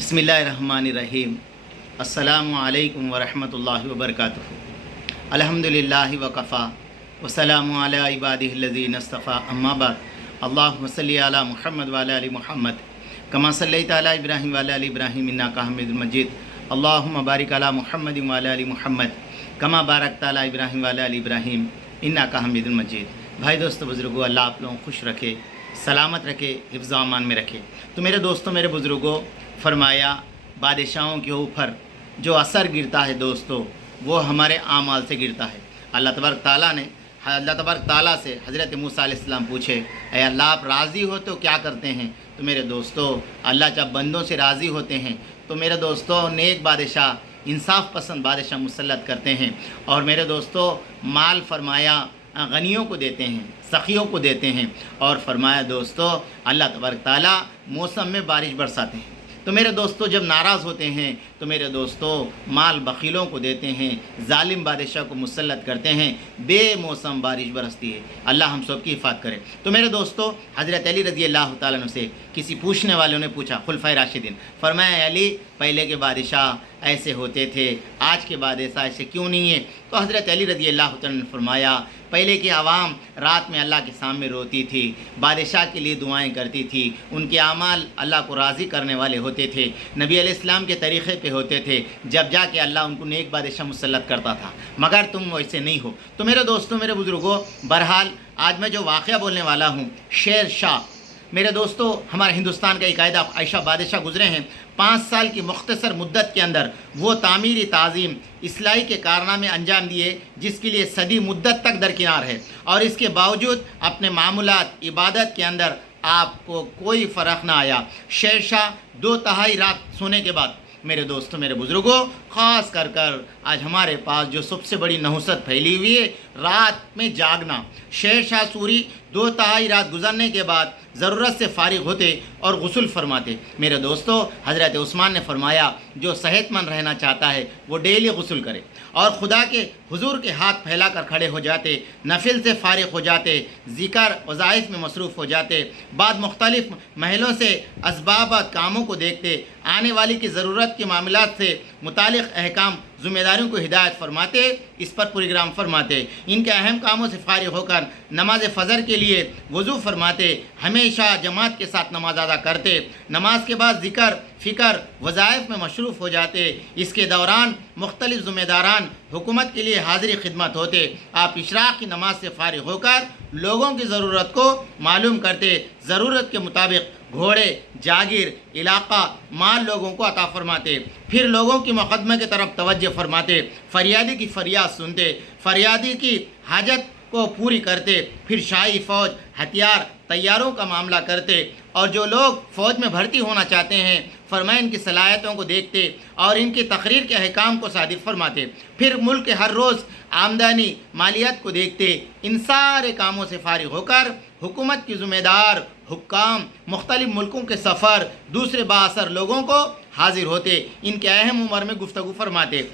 बिस्मिल्लाहिर्रहमानिर्रहीम। अस्सलामु अलैकुम वरहमतुल्लाहि वबरकातुहू। अल्हम्दुलिल्लाहि वकफ़ा वस्सलामु अला इबादिहिल्लज़ीना इस्तफ़ा अम्मा बाद। अल्लाहुम्मा सल्लि अला मुहम्मद व अला आलि मुहम्मद कमा सल्लैता अला इब्राहीम व अला आलि इब्राहीम इन्नका हमीदुम मजीद। अल्लाहुम्मा बारिक अला मुहम्मद व अला आलि मुहम्मद कमा बारकता अला इब्राहीम व अला आलि इब्राहीम इन्नका हमीदुम मजीद। भाई दोस्तों बुज़ुर्गों, अल्लाह आप लोगों को खुश रखे, सलामत रखे, हिफ्ज़ व अमान में रखे। तो मेरे दोस्तों, मेरे बुज़ुर्गों, फरमाया बादशाहों के ऊपर जो असर गिरता है दोस्तों, वो हमारे आमाल से गिरता है। अल्लाह तबारक ताला से हज़रत मूसा अलैहिस्सलाम पूछे, ऐ अल्लाह आप राज़ी हो तो क्या करते हैं? तो मेरे दोस्तों, अल्लाह जब बंदों से राज़ी होते हैं तो मेरे दोस्तों नेक बादशाह, इंसाफ पसंद बादशाह मुसल्लत करते हैं। और मेरे दोस्तों माल फरमाया गनियों को देते हैं, सखियों को देते हैं। और फरमाया दोस्तों अल्लाह तबारक ताला मौसम में बारिश बरसाते हैं। तो मेरे दोस्तों जब नाराज़ होते हैं तो मेरे दोस्तों माल बखीलों को देते हैं, जालिम बादशाह को मुसल्लत करते हैं, बेमौसम बारिश बरसती है। अल्लाह हम सब की हिफाज़त करे। तो मेरे दोस्तों हज़रत अली रज़ी अल्लाह तआला अन्हु से किसी पूछने वालों ने पूछा, खुलफ़ाए राशिदीन, फरमाया अली पहले के बादशाह ऐसे होते थे, आज के बादशाह ऐसे क्यों नहीं है? तो हज़रत अली रज़ी अल्लाह तआला ने फरमाया, पहले की आवाम रात में अल्लाह के सामने रोती थी, बादशाह के लिए दुआएं करती थी, उनके आमाल अल्लाह को राज़ी करने वाले होते थे, नबी अलैहिस्सलाम के तरीक़े पे होते थे, जब जाके अल्लाह उनको नेक बादशाह मुसल्लत करता था। मगर तुम वैसे नहीं हो। तो मेरे दोस्तों, मेरे बुज़ुर्गों, बहरहाल आज मैं जो वाक़या बोलने वाला हूँ, शेर शाह, मेरे दोस्तों हमारे हिंदुस्तान का एक आयदा आयशा बादशाह गुजरे हैं। 5 साल की मुख्तसर मुद्दत के अंदर वो तामीरी ताज़ीम इस्लाही के कारनामे अंजाम दिए जिसके लिए सदी मुद्दत तक दरकिनार है। और इसके बावजूद अपने मामूलात इबादत के अंदर आपको कोई फ़र्क ना आया। शेर शाह 2 तिहाई रात सोने के बाद मेरे दोस्तों, मेरे बुज़ुर्गों, ख़ास कर आज हमारे पास जो सबसे बड़ी नहुसत फैली हुई है, रात में जागना। शेर शाह सूरी 2 तिहाई रात गुजरने के बाद ज़रूरत से फारिग होते और गुस्ल फरमाते। मेरे दोस्तों हज़रत उस्मान ने फरमाया, जो सेहतमंद रहना चाहता है वो डेली गुस्ल करे और खुदा के हुजूर के हाथ फैलाकर खड़े हो जाते, नफिल से फारिग हो जाते, ज़िक्र वज़ाइफ में मसरूफ़ हो जाते, बाद मुख्तलिफ़ महलों से असबाबात कामों को देखते, आने वाली की ज़रूरत के मामलात से मुतालिक अहकाम ज़िम्मेदारियों को हिदायत फरमाते, इस पर प्रोग्राम फरमाते, इनके अहम कामों से फारिग होकर नमाज फ़जर के लिए वज़ू फरमाते, हमेशा जमात के साथ नमाज अदा करते, नमाज के बाद ज़िक्र फ़िक्र वज़ाइफ में मशरूफ़ हो जाते। इसके दौरान मुख्तलिफ़ ज़िम्मेदारान हुकूमत के लिए हाज़िरी खिदमत होते। आप इशराक़ की नमाज से फारिग होकर लोगों की ज़रूरत को मालूम करते, ज़रूरत के मुताबिक घोड़े, जागीर, इलाका, माल लोगों को अता फरमाते, फिर लोगों की मुक़दमे की तरफ तवज्जो फरमाते, फरियादी की फरियाद सुनते, फरियादी की हाजत को पूरी करते, फिर शाही फ़ौज, हथियार, तैयारों का मामला करते। और जो लोग फ़ौज में भर्ती होना चाहते हैं फरमाया इनकी सलाहियतों को देखते और इनकी तकरीर के अहकाम को सादिर फरमाते। फिर मुल्क के हर रोज़ आमदनी मालियत को देखते। इन सारे कामों से फारिग होकर हुकूमत की ज़िम्मेदार हुक्काम मुख्तलिफ़ मुल्कों के सफ़र दूसरे बाअसर लोगों को हाजिर होते, इनके अहम उम्र में गुफ्तगू फरमाते।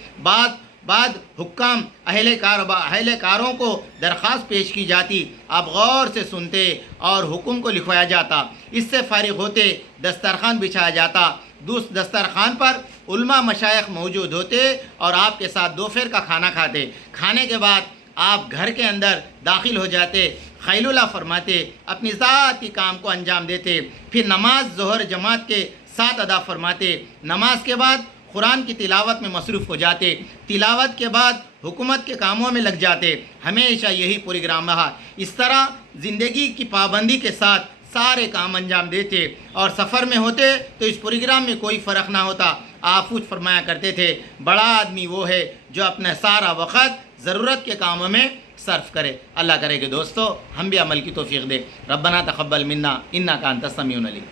बाद हुक्काम अहलकारों को दरख्वास्त पेश की जाती, आप गौर से सुनते और हुक्म को लिखवाया जाता। इससे फारिग होते, दस्तरखान बिछाया जाता। दस्तरखान पर उलमा मशाइख मौजूद होते और आपके साथ दोपहर का खाना खाते। खाने के बाद आप घर के अंदर दाखिल हो जाते, खैलुला फरमाते, अपनी ज़ाती काम को अंजाम देते, फिर नमाज ज़ोहर जमात के साथ अदा फरमाते। नमाज के बाद कुरान की तिलावत में मसरूफ़ हो जाते, तिलावत के बाद हुकूमत के कामों में लग जाते। हमेशा यही प्रोग्राम रहा। इस तरह ज़िंदगी की पाबंदी के साथ सारे काम अंजाम देते और सफ़र में होते तो इस प्रोग्राम में कोई फ़र्क ना होता। आप कुछ फरमाया करते थे, बड़ा आदमी वो है जो अपना सारा वक़्त ज़रूरत के कामों में सर्फ करे। अल्लाह करे कि दोस्तों हम भी अमल की तौफ़ीक़ दे। रब्बना तक़ब्बल मिन्ना इन्नका अंतस समीउल अलीम।